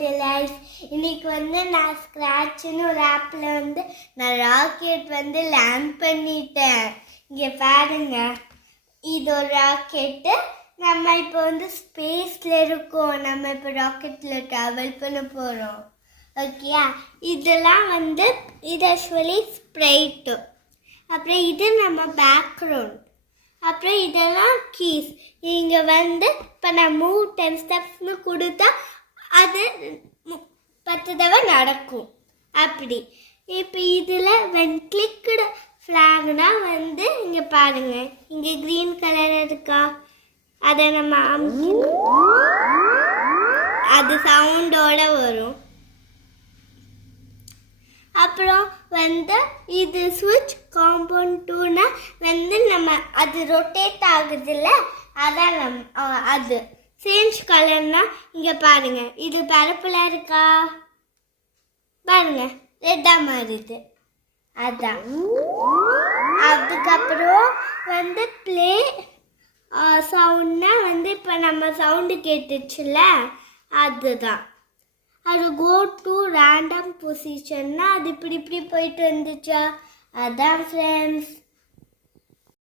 To life. இன்னைக்கு நான் ஸ்க்ராட்ச்னு ஒரு ஆப்பில் நான் ராக்கெட் லேண்ட் பண்ணிட்டேன். இங்கே பாருங்க, இது ஒரு ராக்கெட்டு. நம்ம இப்போ ஸ்பேஸில் இருக்கோம். நம்ம இப்போ ராக்கெட்டில் ட்ராவல் பண்ண போகிறோம். ஓகேயா? இதெல்லாம் இது ஆக்சுவலி ஸ்ப்ரைட்டு. அப்புறம் இது நம்ம பேக்ரவுண்ட். அப்புறம் இதெல்லாம் கீஸ். இங்கே இப்போ நான் மூவ் 10 ஸ்டெப்ஸ்னு கொடுத்தா அது 10 தடவை நடக்கும். அப்படி இப்போ இதில் வென் கிளிக்டு ஃப்ளாக்னா இங்கே பாருங்க, இங்கே க்ரீன் கலர் இருக்கா, அதை நம்ம அது சவுண்டோட வரும். அப்புறம் இது ஸ்விட்ச் காம்பவுண்ட் 2னா நம்ம அது ரொட்டேட் ஆகுதுல்ல, அதான் அது சேஞ்ச் கலர்னா இங்கே பாருங்க, இது பரப்புல இருக்கா பாருங்க, ரெட்டா மாறுது, அதான். அதுக்கப்புறம் ப்ளே சவுண்ட்னா இப்போ நம்ம சவுண்டு கேட்டுச்சுல்ல, அதுதான். அது கோ டு ரேண்டம் பொசிஷன்னா அது இப்படி போயிட்டு வந்துச்சா, அதான் ஃப்ரெண்ட்ஸ்.